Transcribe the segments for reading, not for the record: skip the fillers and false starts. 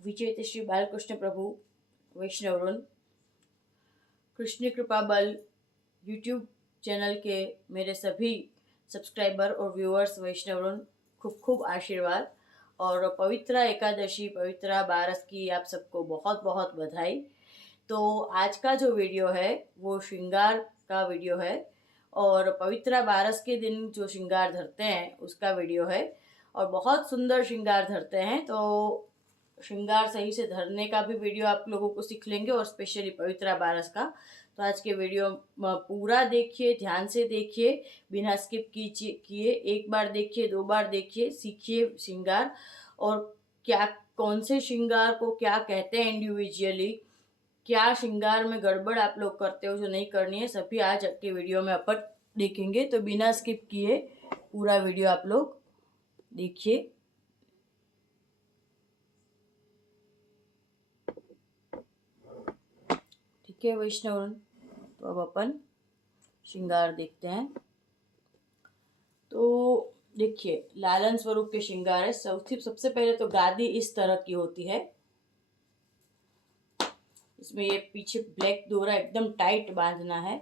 विजय श्री बालकृष्ण प्रभु वैष्णववृंद, कृष्ण कृपा बल YouTube channel के मेरे सभी सब्सक्राइबर और व्यूअर्स वैष्णववृंद, खूब खूब आशीर्वाद और पवित्र एकादशी पवित्र बारस की आप सबको बहुत बहुत बधाई। तो आज का जो वीडियो है वो श्रृंगार का वीडियो है और पवित्र बारस के दिन जो श्रृंगार धरते हैं उसका वीडियो है और बहुत सुंदर श्रृंगार धरते हैं। तो श्रृंगार सही से धरने का भी वीडियो आप लोगों को सीख लेंगे और स्पेशली पवित्र बारस का। तो आज के वीडियो पूरा देखिए, ध्यान से देखिए, बिना स्किप किए। एक बार देखिए, दो बार देखिए, सीखिए श्रृंगार और क्या कौन से श्रृंगार को क्या कहते हैं इंडिविजुअली, क्या श्रृंगार में गड़बड़ आप लोग करते हो जो नहीं करनी है, सभी आज के वीडियो में अपन देखेंगे। तो बिना स्किप किए पूरा वीडियो आप लोग देखिए। ठीक है वैष्णव, तो अब अपन श्रृंगार देखते हैं। तो देखिए, लालन स्वरूप के श्रृंगार है। सबसे पहले तो गादी इस तरह की होती है। इसमें ये पीछे ब्लैक दोरा एकदम टाइट बांधना है,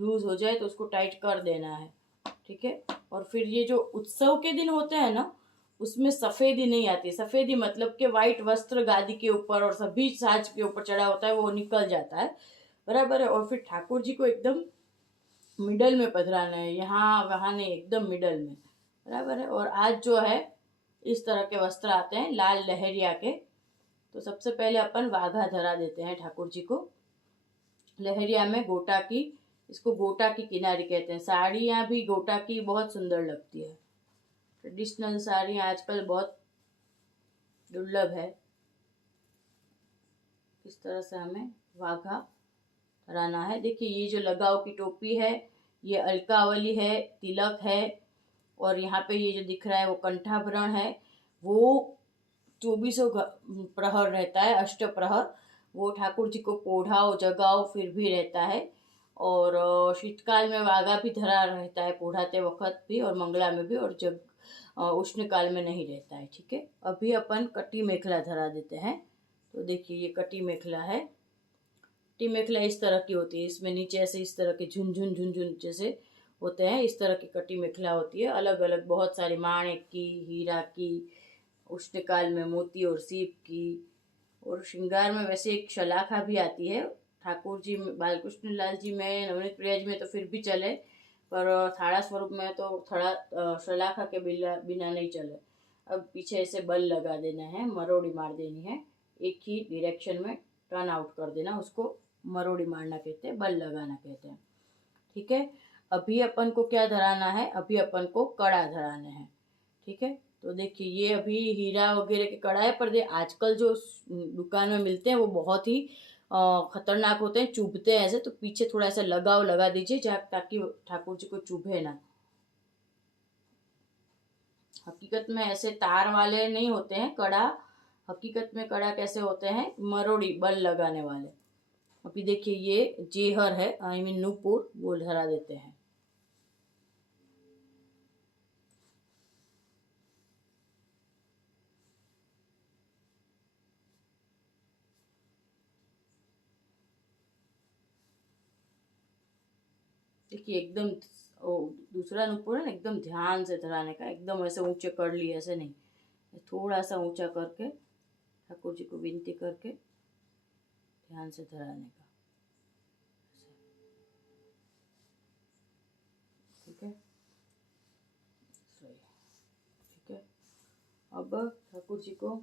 लूज हो जाए तो उसको टाइट कर देना है। ठीक है। और फिर ये जो उत्सव के दिन होते हैं ना, उसमें सफेदी नहीं आती। सफेदी मतलब के वाइट वस्त्र गादी के ऊपर और सभी साज के ऊपर चढ़ा होता है, वो निकल जाता है, बराबर है। और फिर ठाकुर जी को एकदम मिडल में पधराना है, यहाँ वहाँ नहीं, एकदम मिडल में, बराबर है। और आज जो है इस तरह के वस्त्र आते हैं लाल लहरिया के। तो सबसे पहले अपन वाघा धरा देते हैं ठाकुर जी को। लहरिया में गोटा की, इसको गोटा की किनारी कहते हैं। साड़ियाँ भी गोटा की बहुत सुंदर लगती है। ट्रेडिशनल साड़ी आजकल बहुत दुर्लभ है। इस तरह से हमें वाघा धराना है। देखिए, ये जो लगाव की टोपी है ये अलकावली है, तिलक है, और यहाँ पे ये जो दिख रहा है वो कंठाभरण है। वो 24 प्रहर रहता है, अष्ट प्रहर। वो ठाकुर जी को पोढ़ाओ जगाओ फिर भी रहता है। और शीतकाल में वाघा भी धरा रहता है, पोढ़ाते वक्त भी, और मंगला में भी, और जब उष्ण काल में नहीं रहता है। ठीक है। अभी अपन कटी मेखला धरा देते हैं। तो देखिए, ये कटी मेखला है। कटी मेखला इस तरह की होती है, इसमें नीचे ऐसे इस तरह के झुनझुन झुनझुन जैसे होते हैं, इस तरह की कटी मेखला होती है। अलग अलग बहुत सारी, माणिक की, हीरा की, उष्णकाल में मोती और सीप की। और श्रृंगार में वैसे एक शलाखा भी आती है। ठाकुर जी में, बालकृष्ण लाल जी में, नवनीत प्रिया जी में तो फिर भी चले, पर थाड़ा स्वरूप में तो थोड़ा शलाखा के बिना नहीं चले। अब पीछे ऐसे बल लगा देना है, मरोड़ी मार देनी है, एक ही डायरेक्शन में टर्न आउट कर देना, उसको मरोड़ी मारना कहते हैं, बल लगाना कहते हैं। ठीक है। अभी अपन को क्या धराना है, अभी अपन को कड़ा धराने हैं। ठीक है। तो देखिए, ये अभी हीरा वगैरह के कड़ा है, पर आजकल जो दुकान में मिलते हैं वो बहुत ही खतरनाक होते हैं, चुभते हैं ऐसे। तो पीछे थोड़ा सा लगाव लगा दीजिए ताकि ठाकुर जी को चुभे ना। हकीकत में ऐसे तार वाले नहीं होते हैं कड़ा। हकीकत में कड़ा कैसे होते हैं, मरोड़ी बल लगाने वाले। अभी देखिए, ये जेहर है, आई मीन नूपुर, वो धरा देते हैं। देखिए, एकदम दूसरा नुपुर है ना, एकदम ध्यान से धराने का, एकदम ऐसे ऊंचे कर लिए ऐसे नहीं, थोड़ा सा ऊंचा करके ठाकुर जी को विनती करके ध्यान से धराने का। ठीक है, सही। ठीक है। अब ठाकुर जी को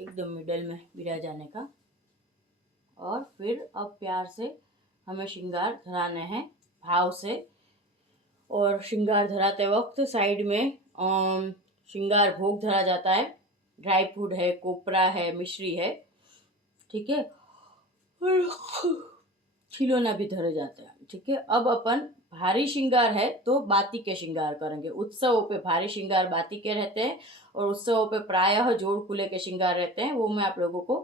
एकदम मिडल में बिरा जाने का। और फिर अब प्यार से हमें श्रृंगार धराने हैं, भाव से। और श्रृंगार धराते वक्त साइड में श्रृंगार भोग धरा जाता है। ड्राई फ्रूट है, कोपरा है, मिश्री है। ठीक है। खिलौना भी धरे जाता है। ठीक है। अब अपन भारी श्रृंगार है तो बाती के श्रृंगार करेंगे। उत्सवों पे भारी श्रृंगार बाती के रहते हैं और उत्सवों पे प्रायः जोड़ कुले के श्रृंगार रहते हैं। वो मैं आप लोगों को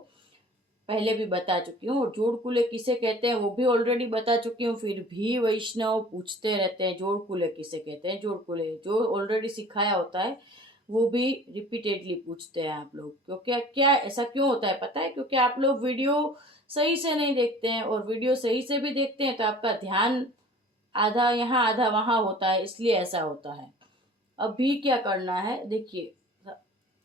पहले भी बता चुकी हूँ। और जोड़ कुले किसे कहते हैं वो भी ऑलरेडी बता चुकी हूँ। फिर भी वैष्णव पूछते रहते हैं जोड़ कुले किसे कहते हैं। जोड़ कुले जो ऑलरेडी सिखाया होता है वो भी रिपीटेडली पूछते हैं आप लोग। क्योंकि क्या ऐसा क्यों होता है पता है? क्योंकि आप लोग वीडियो सही से नहीं देखते हैं, और वीडियो सही से भी देखते हैं तो आपका ध्यान आधा यहाँ आधा वहां होता है, इसलिए ऐसा होता है। अभी क्या करना है देखिए,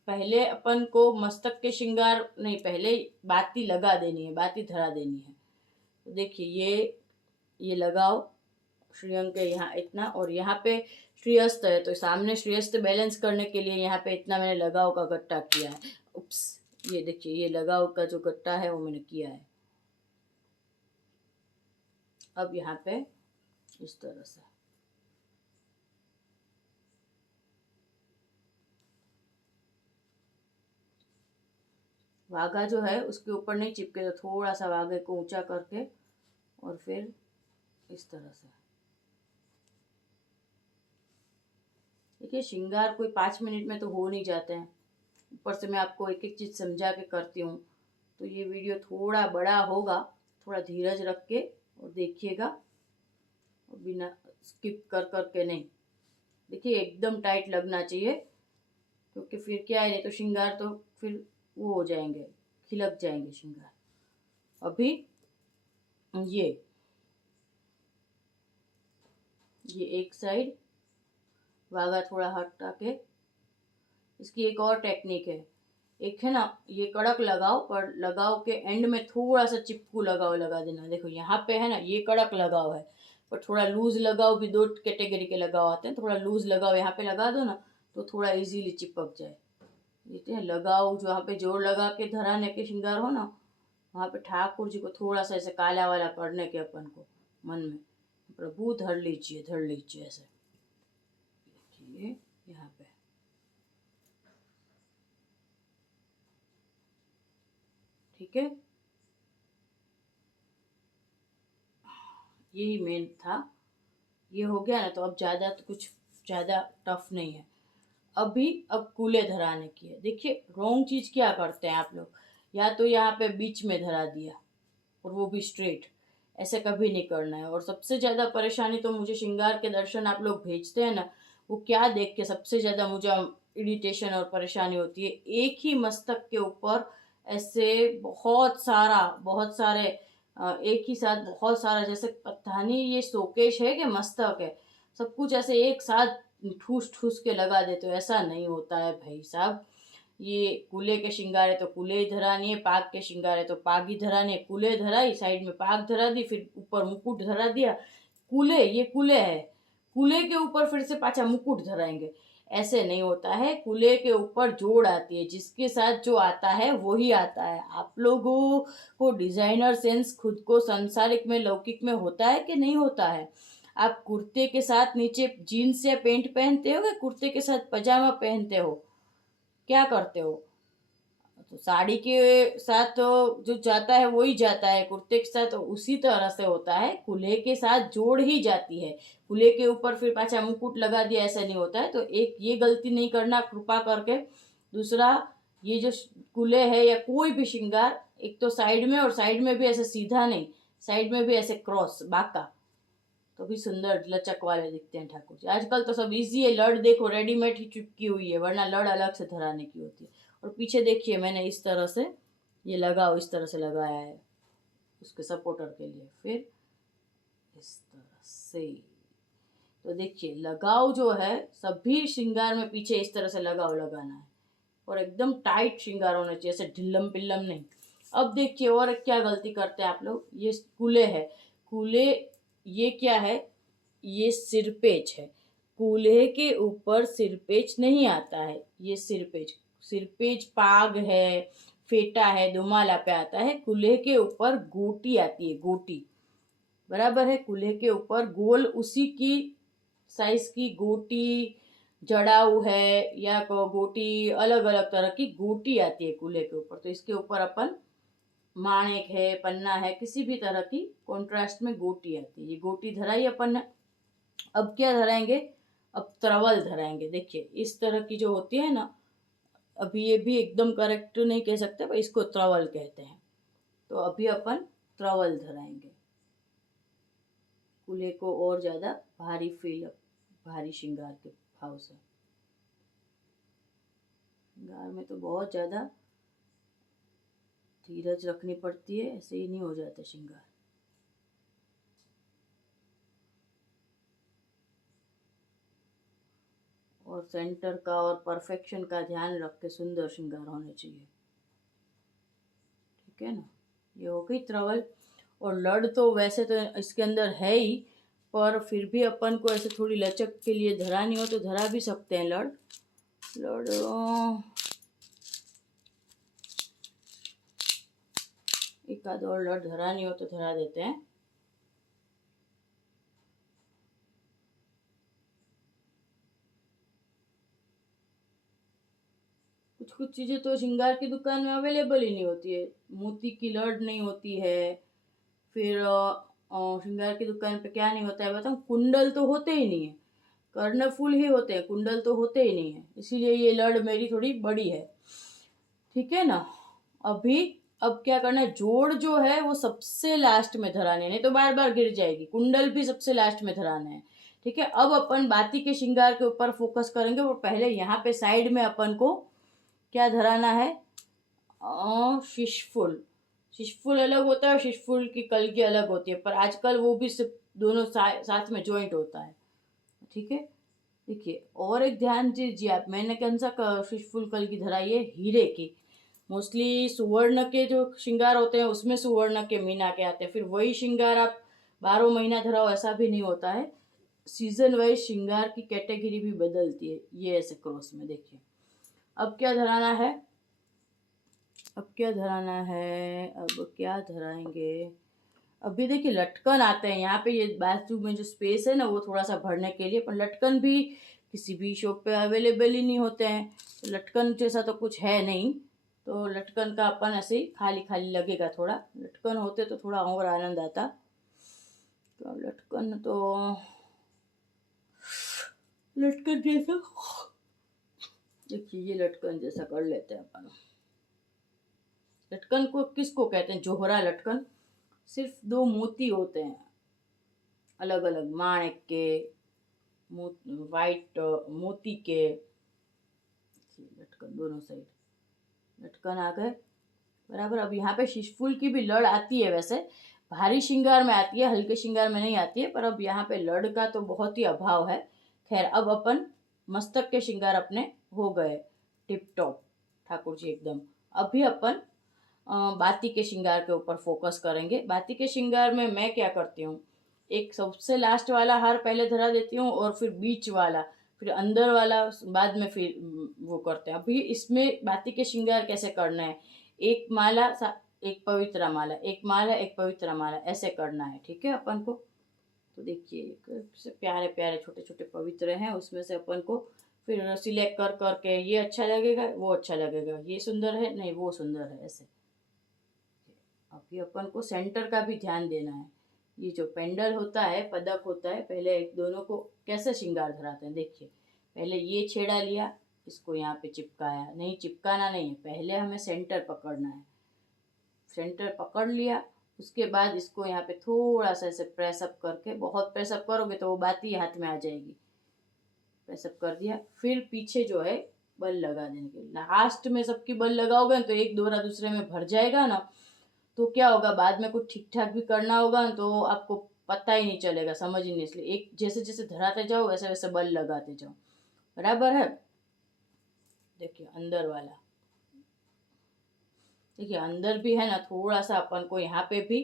पहले अपन को मस्तक के श्रृंगार नहीं, पहले बाती लगा देनी है, बाती धरा देनी है। तो देखिए ये लगाओ श्रीअंक है यहाँ इतना, और यहाँ पे श्रीअस्त है तो सामने श्रीअस्त बैलेंस करने के लिए यहाँ पे इतना मैंने लगाओ का गट्टा किया है। उप्स, ये देखिए ये लगाओ का जो गट्टा है वो मैंने किया है। अब यहाँ पे इस तरह से वागा जो है उसके ऊपर नहीं चिपके, तो थोड़ा सा वागे को ऊंचा करके और फिर इस तरह से। देखिए श्रृंगार कोई 5 मिनट में तो हो नहीं जाते हैं, ऊपर से मैं आपको एक एक चीज़ समझा के करती हूँ, तो ये वीडियो थोड़ा बड़ा होगा। थोड़ा धीरज रख के और देखिएगा, और बिना स्किप कर कर के नहीं। देखिए एकदम टाइट लगना चाहिए, क्योंकि फिर क्या है, नहीं तो श्रृंगार तो फिर वो हो जाएंगे, खिलक जाएंगे श्रृंगार। अभी ये एक साइड वागा थोड़ा हटा के, इसकी एक और टेक्निक है। एक है ना, ये कड़क लगाओ, पर लगाओ के एंड में थोड़ा सा चिपकू लगाओ लगा देना। देखो यहाँ पे है ना, ये कड़क लगाओ है, पर थोड़ा लूज लगाओ भी। 2 कैटेगरी के लगाओ आते हैं, थोड़ा लूज लगाओ यहाँ पे लगा दो ना, तो थोड़ा इजीली चिपक जाए। देखते हैं लगाओ जो यहाँ पे जोर लगा के धराने के श्रृंगार हो ना, वहाँ पे ठाकुर जी को थोड़ा सा ऐसे काला वाला करने के अपन को मन में, प्रभु धर लीजिए ऐसे। देखिए यहाँ पे ठीक है, यही मेन था। ये हो गया ना, तो अब ज़्यादा तो कुछ ज़्यादा टफ नहीं है। अब कूले धराने की है। देखिए रॉन्ग चीज़ क्या करते हैं आप लोग, या तो यहाँ पे बीच में धरा दिया और वो भी स्ट्रेट, ऐसे कभी नहीं करना है। और सबसे ज़्यादा परेशानी तो मुझे श्रृंगार के दर्शन आप लोग भेजते हैं ना, वो क्या देख के सबसे ज़्यादा मुझे इरिटेशन और परेशानी होती है। एक ही मस्तक के ऊपर ऐसे बहुत सारे एक ही साथ बहुत सारा, जैसे पता नहीं ये शोकेश है कि मस्तक है, सब कुछ ऐसे एक साथ ठूस ठूस के लगा देते हो। ऐसा नहीं होता है भाई साहब। ये कूले के श्रृंगार है तो कूले ही धरानी है, पाग के श्रृंगार है तो पाग ही धरानी है। कूले धराई, साइड में पाग धरा दी, फिर ऊपर मुकुट धरा दिया। ये कूले है, कूले के ऊपर फिर से पाछा मुकुट धराएंगे, ऐसे नहीं होता है। कूले के ऊपर जोड़ आती है, जिसके साथ जो आता है वही आता है। आप लोगों को डिजाइनर सेंस खुद को संसारिक में लौकिक में होता है कि नहीं होता है? आप कुर्ते के साथ नीचे जीन्स या पैंट पहनते हो, या कुर्ते के साथ पजामा पहनते हो? क्या करते हो? तो साड़ी के साथ तो जो जाता है वही जाता है, कुर्ते के साथ तो उसी तरह से होता है। कुल्हे के साथ जोड़ ही जाती है, कुल्हे के ऊपर फिर पाछा मुकुट लगा दिया, ऐसा नहीं होता है। तो एक ये गलती नहीं करना कृपा करके। दूसरा, ये जो कुल्हे है या कोई भी श्रृंगार, एक तो साइड में, और साइड में भी ऐसे सीधा नहीं, साइड में भी ऐसे क्रॉस बाका, तो भी सुंदर लचक वाले दिखते हैं ठाकुर जी। आजकल तो सब इजी है, लड़ देखो रेडीमेड ही चिपकी हुई है, वरना लड़ अलग से धराने की होती है। और पीछे देखिए मैंने इस तरह से ये लगाओ, इस तरह से लगाया है उसके सपोर्टर के लिए। फिर इस तरह से, तो देखिए लगाओ जो है सभी श्रृंगार में पीछे इस तरह से लगाओ लगाना है, और एकदम टाइट श्रृंगार होना चाहिए, ऐसे ढिल्लम पिल्लम नहीं। अब देखिए और क्या गलती करते हैं आप लोग, ये कूले है, कूले ये क्या है, ये सिरपेच है। कूल्हे के ऊपर सिरपेच नहीं आता है, ये सिरपेच पाग है, फेटा है, दुमाला पे आता है। कूल्हे के ऊपर गोटी आती है, गोटी बराबर है। कूल्हे के ऊपर गोल उसी की साइज की गोटी, जड़ाऊ है या गोटी, अलग अलग तरह की गोटी आती है कूल्हे के ऊपर। तो इसके ऊपर अपन माणिक है, पन्ना है, किसी भी तरह की कॉन्ट्रास्ट में गोटी आती है। ये गोटी धराई अपन ने, अब क्या धराएंगे, अब त्रवल धराएंगे। देखिए इस तरह की जो होती है ना, अभी ये भी एकदम करेक्ट नहीं कह सकते पर इसको त्रवल कहते हैं। तो अभी अपन त्रवल धराएंगे, कूल्हे को और ज्यादा भारी फील, भारी श्रृंगार के भाव से। श्रृंगार में तो बहुत ज्यादा धीरज रखनी पड़ती है, ऐसे ही नहीं हो जाता श्रृंगार। और सेंटर का और परफेक्शन का ध्यान रख के सुंदर श्रृंगार होने चाहिए। ठीक है ना, ये हो गई त्रवल। और लड़ तो वैसे तो इसके अंदर है ही, पर फिर भी अपन को ऐसे थोड़ी लचक के लिए धरानी हो तो धरा भी सकते हैं लड़। लड़ एक आध और लड़ धरानी हो तो धरा देते हैं। कुछ कुछ चीजें तो श्रृंगार की दुकान में अवेलेबल ही नहीं होती है। मोती की लड़ नहीं होती है, फिर श्रृंगार की दुकान पे क्या नहीं होता है बताऊँ, कुंडल तो होते ही नहीं है, कर्णफूल ही होते हैं, कुंडल तो होते ही नहीं है, इसीलिए ये लड़ मेरी थोड़ी बड़ी है। ठीक है ना। अभी अब क्या करना है, जोड़ जो है वो सबसे लास्ट में धराने, नहीं तो बार बार गिर जाएगी। कुंडल भी सबसे लास्ट में धराना है। ठीक है, अब अपन बाती के श्रृंगार के ऊपर फोकस करेंगे। वो पहले यहाँ पे साइड में अपन को क्या धराना है, शिशफुल। शिशफुल अलग होता है और शिशफुल की कलगी अलग होती है, पर आजकल वो भी सिर्फ दोनों साथ में ज्वाइंट होता है। ठीक है, देखिए और एक ध्यान दीजिए आप, मैंने कौन सा शिशफुल कलगी धराई है, हीरे की। मोस्टली सुवर्ण के जो श्रृंगार होते हैं उसमें सुवर्ण के मीना के आते हैं, फिर वही श्रृंगार आप 12 महीना धराओ ऐसा भी नहीं होता है। सीजन वाइज श्रृंगार की कैटेगरी भी बदलती है। ये ऐसे क्रॉस में देखिए। अब क्या धराना है, अब क्या धराना है, अब क्या धराएंगे। अभी देखिए लटकन आते हैं यहाँ पे, ये बाजू में जो स्पेस है ना वो थोड़ा सा भरने के लिए, पर लटकन भी किसी भी शॉप पे अवेलेबल ही नहीं होते हैं। तो लटकन जैसा तो कुछ है नहीं, तो लटकन का अपन ऐसे ही खाली खाली लगेगा। थोड़ा लटकन होते तो थोड़ा और आनंद आता। तो लटकन तो लटकन जैसा, देखिए ये लटकन जैसा कर लेते हैं अपन। लटकन को किसको कहते हैं, जोहरा लटकन। सिर्फ 2 मोती होते हैं अलग अलग, माणिक के, वाइट मोती के। लटकन दोनों साइड लटकन आ गए बराबर। अब यहाँ पे शिशफुल की भी लड़ आती है, वैसे भारी श्रृंगार में आती है, हल्के श्रृंगार में नहीं आती है, पर अब यहाँ पे लड़ का तो बहुत ही अभाव है। खैर अब अपन मस्तक के श्रृंगार अपने हो गए टिप टॉप, ठाकुर जी एकदम। अभी अपन बाती के श्रृंगार के ऊपर फोकस करेंगे। बाती के श्रृंगार में मैं क्या करती हूँ, एक सबसे लास्ट वाला हार पहले धरा देती हूँ और फिर बीच वाला, फिर अंदर वाला बाद में फिर वो करते हैं। अभी इसमें बाती के श्रृंगार कैसे करना है, एक माला एक पवित्र माला, एक माला एक पवित्र माला, ऐसे करना है। ठीक है अपन को। तो देखिए प्यारे प्यारे छोटे छोटे पवित्र हैं, उसमें से अपन को फिर सिलेक्ट कर करके ये अच्छा लगेगा, वो अच्छा लगेगा, ये सुंदर है, नहीं वो सुंदर है, ऐसे। अभी अपन को सेंटर का भी ध्यान देना है। ये जो पेंडल होता है, पदक होता है, पहले एक दोनों को कैसे श्रृंगार धराते हैं देखिए। पहले ये छेड़ा लिया, इसको यहाँ पे चिपकाया, नहीं चिपकाना नहीं है, पहले हमें सेंटर पकड़ना है। सेंटर पकड़ लिया, उसके बाद इसको यहाँ पे थोड़ा सा ऐसे प्रेसअप करके, बहुत प्रेसअप करोगे तो वो बाती हाथ में आ जाएगी। प्रेसअप कर दिया, फिर पीछे जो है बल लगा देने के, लास्ट में सबकी बल लगाओगे तो एक दोहरा दूसरे में भर जाएगा ना, तो क्या होगा बाद में कुछ ठीक ठाक भी करना होगा ना तो आपको पता ही नहीं चलेगा, समझ ही नहीं। इसलिए एक जैसे जैसे धराते जाओ वैसे वैसे बल लगाते जाओ, बराबर है। देखिए अंदर वाला, देखिए अंदर भी है ना, थोड़ा सा अपन को यहाँ पे भी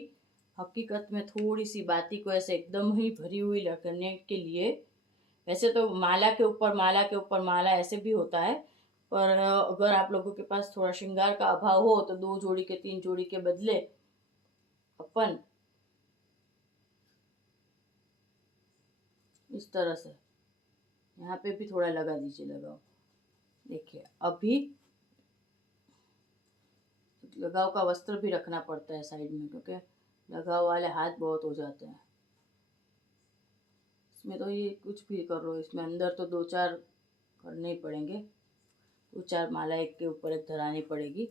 हकीकत में थोड़ी सी बाती को ऐसे एकदम ही भरी हुई लगने के लिए, वैसे तो माला के ऊपर माला के ऊपर माला ऐसे भी होता है, पर अगर आप लोगों के पास थोड़ा श्रृंगार का अभाव हो तो 2 जोड़ी के 3 जोड़ी के बदले अपन इस तरह से यहाँ पे भी थोड़ा लगा दीजिए, लगाओ। देखिए अभी लगाव का वस्त्र भी रखना पड़ता है साइड में, क्योंकि लगाव वाले हाथ बहुत हो जाते हैं। इसमें तो ये कुछ भी कर लो, इसमें अंदर तो 2-4 करने ही पड़ेंगे, 2-4 माला एक के ऊपर एक धरानी पड़ेगी।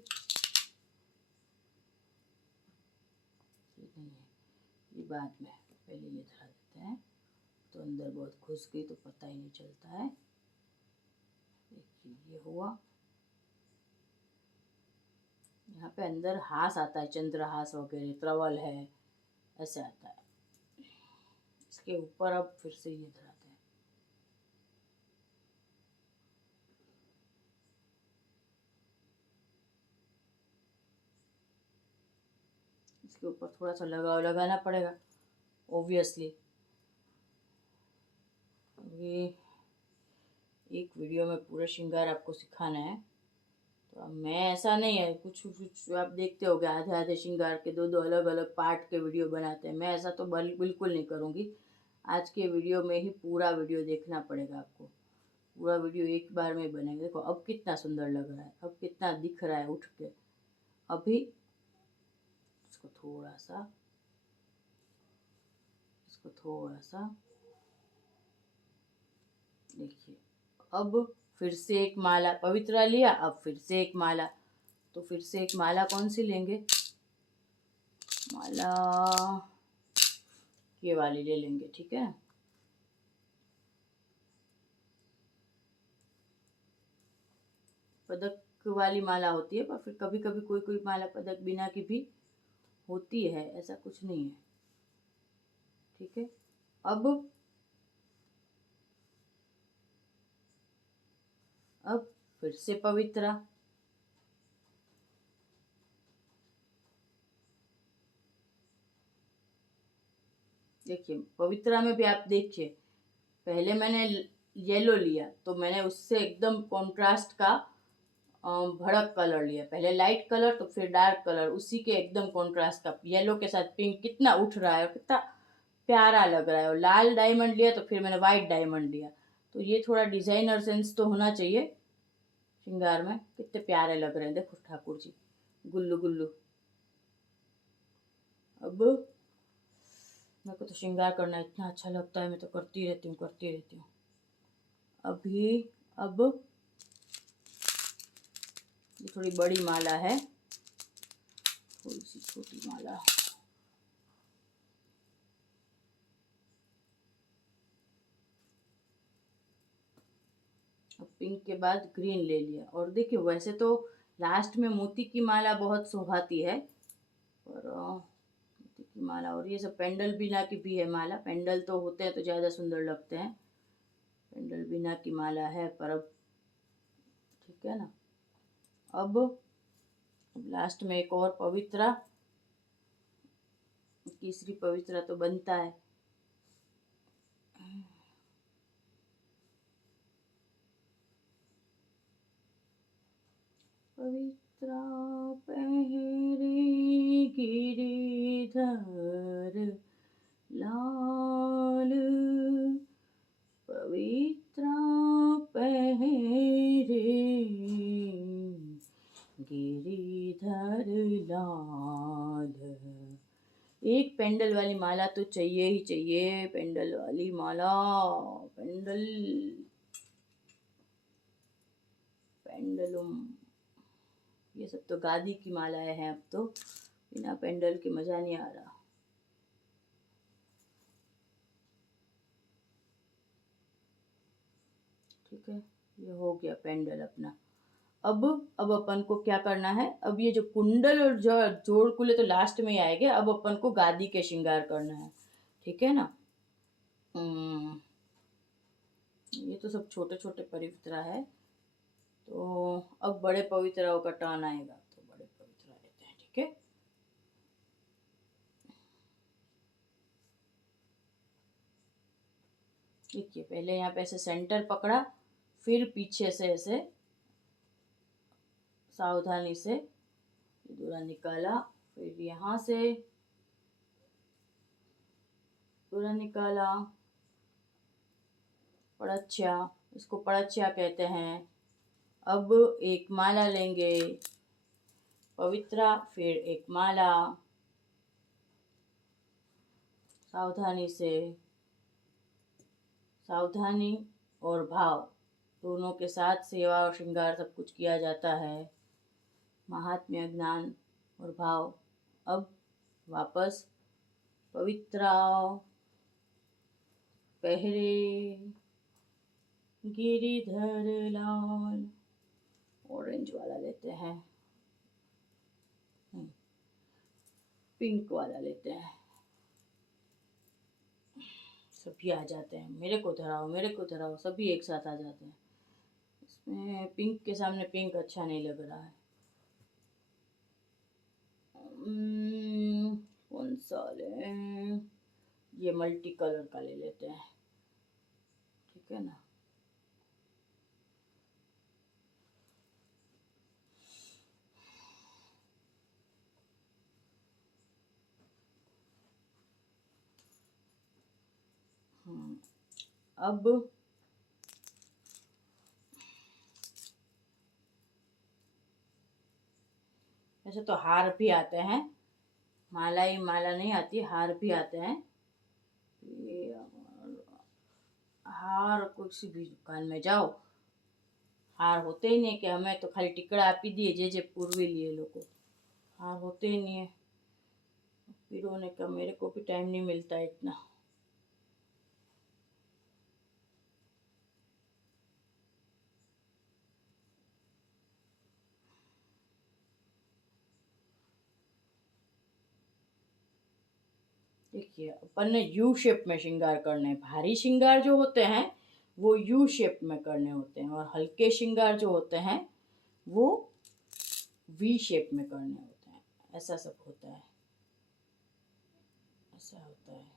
ये बाद में, पहले ये धरा देते हैं तो अंदर बहुत घुस गई तो पता ही नहीं चलता है। देखिए ये हुआ। यहाँ पे अंदर हास आता है, चंद्रहास वगैरह, त्रवल है, ऐसे आता है। इसके ऊपर अब फिर से ये धराते हैं। इसके ऊपर थोड़ा सा लगाना पड़ेगा ऑब्वियसली। ये एक वीडियो में पूरा श्रृंगार आपको सिखाना है, तो अब मैं ऐसा नहीं है, कुछ कुछ आप देखते होगे आधे आधे श्रृंगार के 2-2 अलग अलग पार्ट के वीडियो बनाते हैं। मैं ऐसा तो बिल्कुल नहीं करूँगी। आज के वीडियो में ही पूरा वीडियो देखना पड़ेगा आपको, पूरा वीडियो एक बार में बनेगा। देखो अब कितना सुंदर लग रहा है, अब कितना दिख रहा है उठ के। अभी इसको थोड़ा सा देखिए। अब फिर से एक माला पवित्रा लिया, अब फिर से एक माला, तो फिर से एक माला कौन सी लेंगे, माला ये वाली ले लेंगे, ठीक है। पदक वाली माला होती है, पर फिर कभी कभी कोई कोई माला पदक बिना की भी होती है, ऐसा कुछ नहीं है, ठीक है। अब फिर से पवित्रा, देखिए पवित्रा में भी आप देखिए, पहले मैंने येलो लिया तो मैंने उससे एकदम कॉन्ट्रास्ट का भड़क कलर लिया, पहले लाइट कलर तो फिर डार्क कलर, उसी के एकदम कॉन्ट्रास्ट का येलो के साथ पिंक, कितना उठ रहा है, कितना प्यारा लग रहा है। और लाल डायमंड लिया तो फिर मैंने वाइट डायमंड लिया, तो ये थोड़ा डिजाइनर सेंस तो होना चाहिए श्रृंगार में। कितने प्यारे लग रहे हैं, देखो ठाकुर जी गुल्लू गुल्लू। अब मेरे को तो श्रृंगार करना इतना अच्छा लगता है, मैं तो करती रहती हूँ। अभी अब ये थोड़ी बड़ी माला है, थोड़ी सी छोटी माला। अब पिंक के बाद ग्रीन ले लिया, और देखिए वैसे तो लास्ट में मोती की माला बहुत शोभाती है, और मोती की माला, और ये सब पेंडल बिना की भी है माला, पेंडल तो होते हैं तो ज़्यादा सुंदर लगते हैं, पेंडल बिना की माला है, पर अब ठीक है ना। अब लास्ट में एक और पवित्रा, तीसरी पवित्रा तो बनता है। पवित्रा पहरे गिरिधर लाल, पवित्रा पहरे गिरिधर लाल। एक पेंडल वाली माला तो चाहिए ही चाहिए, पेंडल वाली माला, पेंडल पेंडलुम, ये सब तो गादी की मालाएं हैं, अब तो बिना पेंडल के मजा नहीं आ रहा। ठीक है, ये हो गया पेंडल अपना। अब अपन को क्या करना है, अब ये जो कुंडल और जो जोड़ कुले तो लास्ट में ही आएंगे, अब अपन को गादी के श्रृंगार करना है, ठीक है ना। ये तो सब छोटे छोटे पवित्रा है, तो अब बड़े पवित्राओं का टर्न आएगा, तो बड़े पवित्रा लेते हैं, ठीक है। देखिए पहले यहाँ पे ऐसे सेंटर पकड़ा, फिर पीछे से ऐसे सावधानी से दूरा निकाला, फिर यहाँ से दूरा निकाला, पड़च्छा, इसको पड़च्छा कहते हैं। अब एक माला लेंगे, पवित्रा फिर एक माला, सावधानी से सावधानी और भाव दोनों के साथ सेवा और श्रृंगार सब कुछ किया जाता है। महात्म्य, ज्ञान और भाव। अब वापस पवित्राओ पहरे गिरिधर लाल। ऑरेंज वाला लेते हैं, पिंक वाला लेते हैं। सभी आ जाते हैं, मेरे को धराओ मेरे को धराओ, सभी एक साथ आ जाते हैं। इसमें पिंक के सामने पिंक अच्छा नहीं लग रहा है। कौन सा ले? ये मल्टी कलर का ले लेते हैं, ठीक है ना। अब ऐसे तो हार भी आते हैं, माला ही माला नहीं आती, हार भी आते हैं। हार किसी भी दुकान में जाओ, हार होते ही नहीं कि हमें तो खाली टिकड़ा आपी दिए जे जे पूर्वी लिए लोगों, हार होते ही नहीं है। फिर उन्होंने कहा मेरे को भी टाइम नहीं मिलता इतना। देखिए अपन ने यू शेप में श्रृंगार करने, भारी श्रृंगार जो होते हैं वो यू शेप में करने होते हैं, और हल्के श्रृंगार जो होते हैं वो वी शेप में करने होते हैं। ऐसा सब होता है, ऐसा होता है।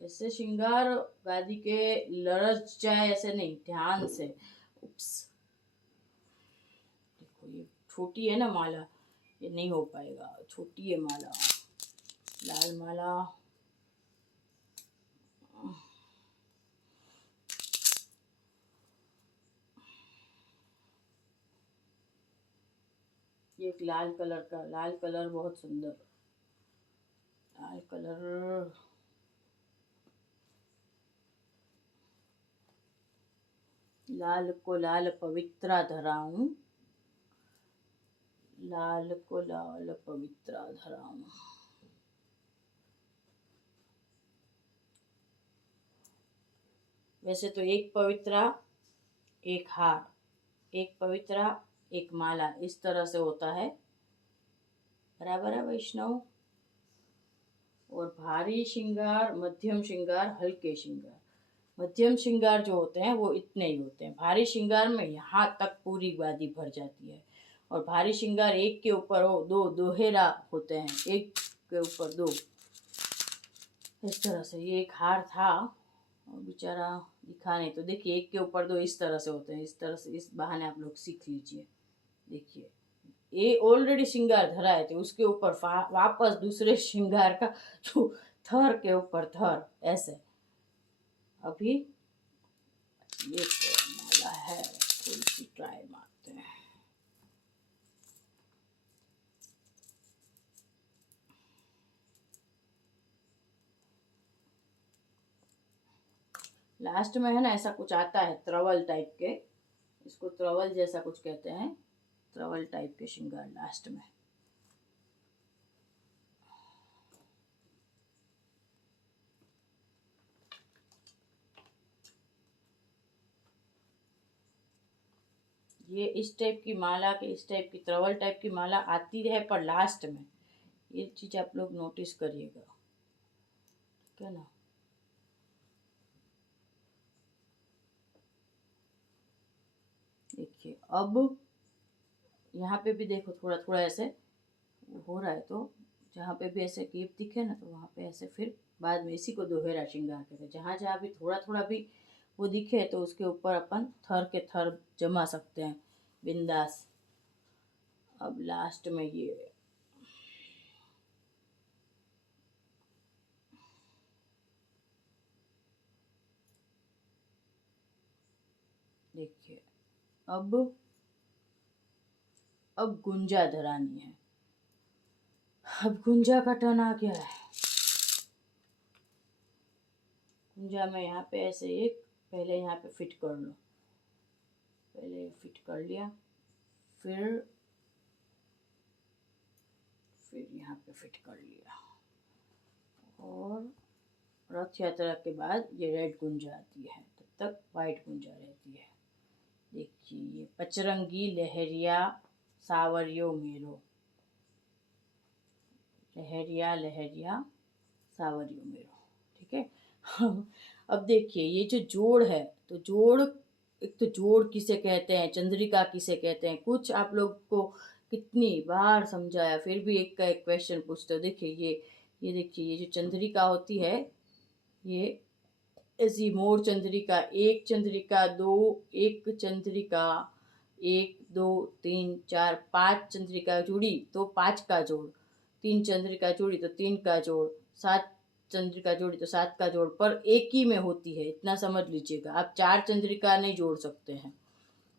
ऐसे श्रृंगार गादी के लरच जाए ऐसे नहीं, ध्यान से। उप्स, देखो ये छोटी है ना माला, ये नहीं हो पाएगा, छोटी है माला, लाल माला। ये एक लाल कलर का, लाल कलर बहुत सुंदर, लाल कलर। लाल को लाल पवित्रा धराऊं, लाल को लाल पवित्रा धराऊं। वैसे तो एक पवित्रा एक हार, एक पवित्रा एक माला, इस तरह से होता है, बराबर है वैष्णव। और भारी श्रृंगार, मध्यम श्रृंगार, हल्के श्रृंगार। मध्यम श्रृंगार जो होते हैं वो इतने ही होते हैं, भारी श्रृंगार में यहाँ तक पूरी गादी भर जाती है। और भारी श्रृंगार एक के ऊपर हो दो दोहेरा होते हैं, एक के ऊपर दो, इस तरह से। ये एक हार था और बेचारा दिखा नहीं, तो देखिए एक के ऊपर दो इस तरह से होते हैं, इस तरह से, इस बहाने आप लोग सीख लीजिए। देखिए ये ऑलरेडी श्रृंगार धराए थे, उसके ऊपर वापस दूसरे श्रृंगार का जो थर के ऊपर थर, ऐसे। अभी ये तो माला है, थोड़ी सी ट्राई मारते हैं। लास्ट में है ना ऐसा कुछ आता है, त्रवल टाइप के, इसको त्रवल जैसा कुछ कहते हैं, त्रवल टाइप के श्रृंगार लास्ट में। ये इस टाइप की माला के, इस टाइप की त्रवल टाइप की माला आती है पर लास्ट में, ये चीज आप लोग नोटिस करिएगा, ठीक है ना। देखिए अब यहाँ पे भी देखो थोड़ा थोड़ा ऐसे हो रहा है, तो जहाँ पे भी ऐसे कीप दिखे ना तो वहाँ पे ऐसे फिर बाद में इसी को दोहरा श्रृंगार कहते हैं। जहाँ जहाँ भी थोड़ा थोड़ा भी वो दिखे तो उसके ऊपर अपन थर के थर जमा सकते हैं बिंदास। अब लास्ट में ये देखिए, अब गुंजा धरानी है। अब गुंजा का टर्न आ गया है। कुंजा में यहाँ पे ऐसे एक पहले यहाँ पे फिट कर लो, पहले फिट कर लिया, फिर यहाँ पे फिट कर लिया, और रथ यात्रा के बाद ये रेड कुंजा आती है, तब तक वाइट कुंजा रहती है। देखिए ये पचरंगी लहरिया सावरियो मेरो, लहरिया लहरिया सावरियो मेरो, ठीक है। अब देखिए ये जो जोड़ है, तो जोड़, एक तो जोड़ किसे कहते हैं, चंद्रिका किसे कहते हैं, कुछ आप लोग को कितनी बार समझाया, फिर भी एक का एक क्वेश्चन पूछते हो। देखिए ये देखिए ये जो चंद्रिका होती है, ये ऐसी मोर चंद्रिका, एक चंद्रिका, दो, एक चंद्रिका, एक दो तीन चार पांच चंद्रिका जुड़ी तो पांच का जोड़, तीन चंद्रिका जुड़ी तो तीन का जोड़, सात चंद्रिका जोड़ी तो सात का जोड़, पर एक ही में होती है, इतना समझ लीजिएगा। आप चार चंद्रिका नहीं जोड़ सकते हैं,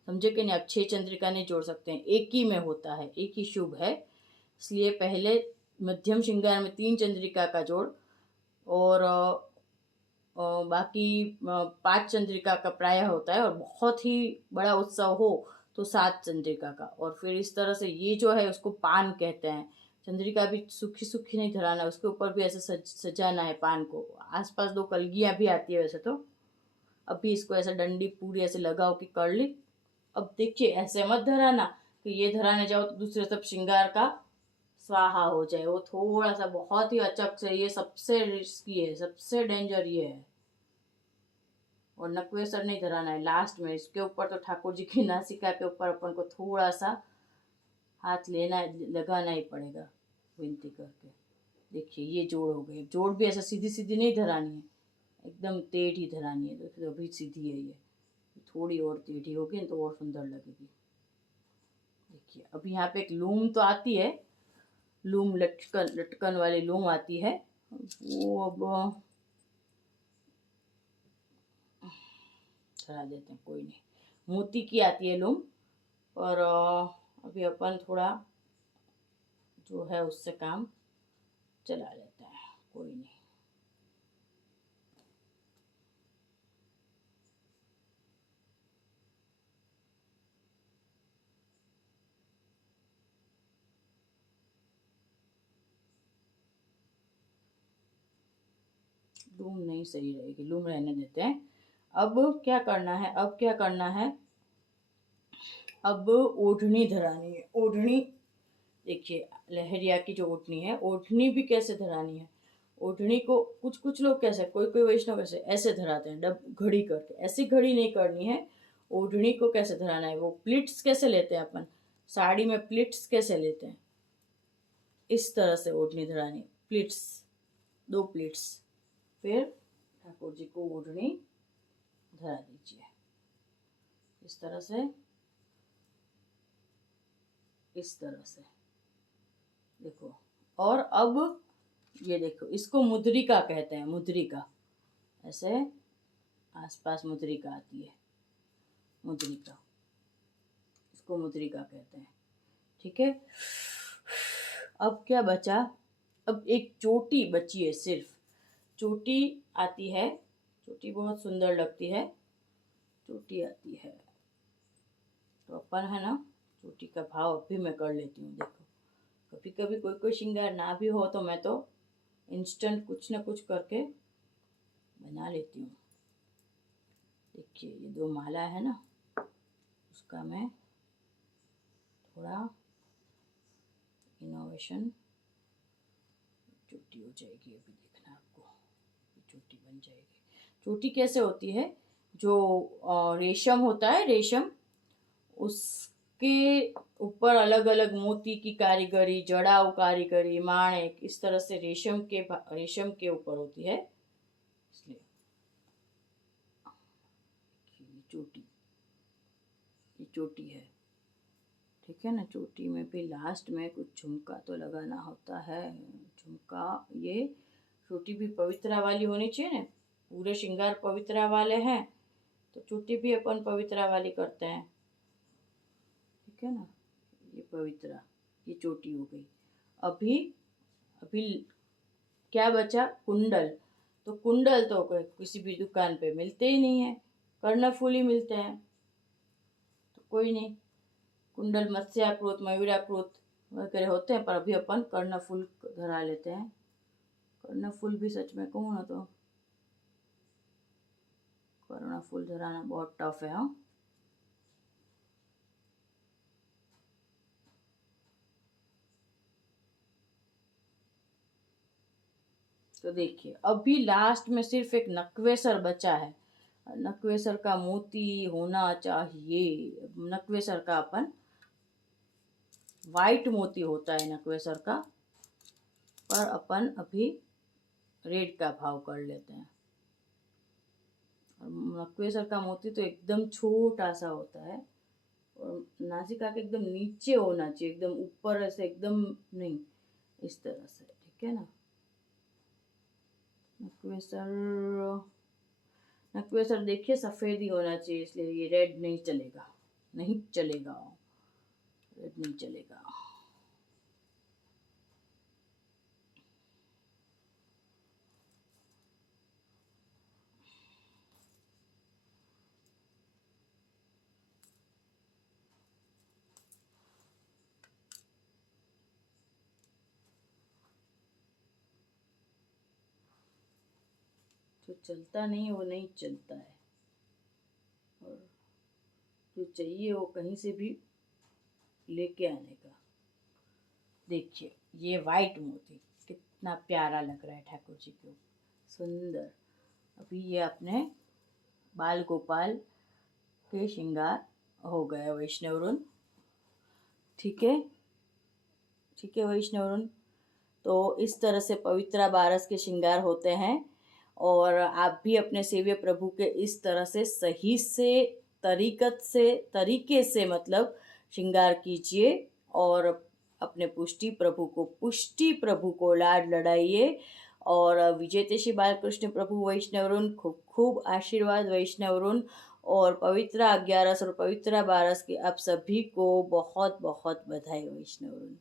समझे कि नहीं, आप छह चंद्रिका नहीं जोड़ सकते हैं, एक ही में होता है, एक ही शुभ है। इसलिए पहले मध्यम श्रृंगार में तीन चंद्रिका का जोड़, और बाकी पांच चंद्रिका का प्राय होता है, और बहुत ही बड़ा उत्सव हो तो सात चंद्रिका का। और फिर इस तरह से ये जो है उसको पान कहते हैं। चंद्रिका भी सूखी सूखी नहीं धराना, उसके ऊपर भी ऐसे सजाना है पान को। आसपास दो कलगियां भी आती है वैसे तो। अभी इसको ऐसे डंडी पूरी ऐसे लगाओ कि कर ली। अब देखिए ऐसे मत धराना कि ये धराने जाओ तो दूसरे सब श्रृंगार का स्वाहा हो जाए, वो थोड़ा सा बहुत ही अचक से, ये सबसे रिस्की है, सबसे डेंजर ये है। और नकवेसर नहीं धराना है लास्ट में, इसके ऊपर तो ठाकुर जी की नासिका के ऊपर अपन को थोड़ा सा हाथ लेना, लगाना ही पड़ेगा विनती करके। देखिए ये जोड़ हो गए, जोड़ भी ऐसा सीधी सीधी नहीं धरानी है, एकदम टेढ़ी धरानी है। देखिए अभी सीधी है, ये थोड़ी और टेढ़ी होगी तो और सुंदर लगेगी। देखिए अब यहाँ पे एक लूम तो आती है, लूम लटकन लटकन वाली लूम आती है, वो अब चला देते हैं, कोई नहीं। मोती की आती है लूम, और अभी अपन थोड़ा जो है उससे काम चला लेते हैं, कोई नहीं। लूम नहीं सही रहेगी, लूम रहने देते हैं। अब क्या करना है, अब क्या करना है, अब ओढ़नी धरानी है। ओढ़नी देखिए लहरिया की जो ओढ़नी है, ओढ़नी भी कैसे धरानी है। ओढ़नी को कुछ कुछ लोग कैसे, कोई कोई वैष्णव ऐसे ऐसे धराते हैं, डब घड़ी करके, ऐसी घड़ी नहीं करनी है। ओढ़नी को कैसे धराना है, वो प्लिट्स कैसे लेते हैं अपन, साड़ी में प्लिट्स कैसे लेते हैं, इस तरह से ओढ़नी धरानी, प्लिट्स, दो प्लिट्स। फिर ठाकुर जी को ओढ़नी धरा दीजिए इस तरह से, इस तरह से देखो। और अब ये देखो, इसको मुद्रिका कहते हैं, मुद्रिका, ऐसे आसपास मुद्रिका आती है, मुद्रिका, इसको मुद्रिका कहते हैं, ठीक है। अब क्या बचा, अब एक चोटी बची है, सिर्फ चोटी आती है, चोटी बहुत सुंदर लगती है, चोटी आती है। तो अपन है ना, चोटी का भाव अभी मैं कर लेती हूँ। देखो कभी कभी कोई कोई श्रृंगार ना भी हो तो मैं तो इंस्टेंट कुछ ना कुछ करके बना लेती हूँ। देखिए ये दो माला है ना, उसका मैं थोड़ा इनोवेशन, चोटी हो जाएगी, अभी देखना आपको, चोटी बन जाएगी। चोटी कैसे होती है, जो रेशम होता है, रेशम, उसके ऊपर अलग अलग मोती की कारीगरी, जड़ाऊ कारीगरी, माणिक, इस तरह से रेशम के ऊपर होती है, इसलिए चोटी, ये चोटी है, ठीक है ना। चोटी में भी लास्ट में कुछ झुमका तो लगाना होता है, झुमका, ये चोटी भी पवित्रा वाली होनी चाहिए ना, पूरे श्रृंगार पवित्रा वाले हैं तो चोटी भी अपन पवित्रा वाली करते हैं, ठीक है ना। ये पवित्रा, ये चोटी हो गई। अभी अभी क्या बचा, कुंडल। तो कुंडल तो किसी भी दुकान पे मिलते ही नहीं है, कर्णफूल ही मिलते हैं। तो कोई नहीं, कुंडल मत्स्याकृत मयूराकृत वगैरह होते हैं, पर अभी अपन कर्णफूल धरा लेते हैं। कर्णफूल भी सच में कहूँ ना तो कर्णफूल धराना बहुत टफ है। हाँ, तो देखिए अभी लास्ट में सिर्फ एक नक्वेसर बचा है। नक्वेसर का मोती होना चाहिए। नक्वेसर का अपन वाइट मोती होता है नक्वेसर का, पर अपन अभी रेड का भाव कर लेते हैं। नक्वेसर का मोती तो एकदम छोटा सा होता है और नासिका के एकदम नीचे होना चाहिए, एकदम ऊपर ऐसे एकदम नहीं, इस तरह से, ठीक है ना। नक्वेसर नक्वेसर देखिए सफ़ेद ही होना चाहिए, इसलिए ये रेड नहीं चलेगा, नहीं चलेगा, रेड नहीं चलेगा। जो चलता नहीं वो नहीं चलता है, और जो चाहिए वो कहीं से भी लेके आने का। देखिए ये वाइट मोती कितना प्यारा लग रहा है ठाकुर जी को, सुंदर। अभी ये अपने बाल गोपाल के श्रृंगार हो गए वैष्णवरुन, ठीक है, ठीक है वैष्णवरुन। तो इस तरह से पवित्रा बारस के श्रृंगार होते हैं, और आप भी अपने सेव्य प्रभु के इस तरह से सही से तरीके से मतलब श्रृंगार कीजिए, और अपने पुष्टि प्रभु को लाड लड़ाइए। और विजेते श्री बालकृष्ण प्रभु वैष्णवरुन खूब खूब आशीर्वाद वैष्णवरुन, और पवित्रा 11 और पवित्रा 12 की आप सभी को बहुत बहुत बधाई वैष्णवरुन।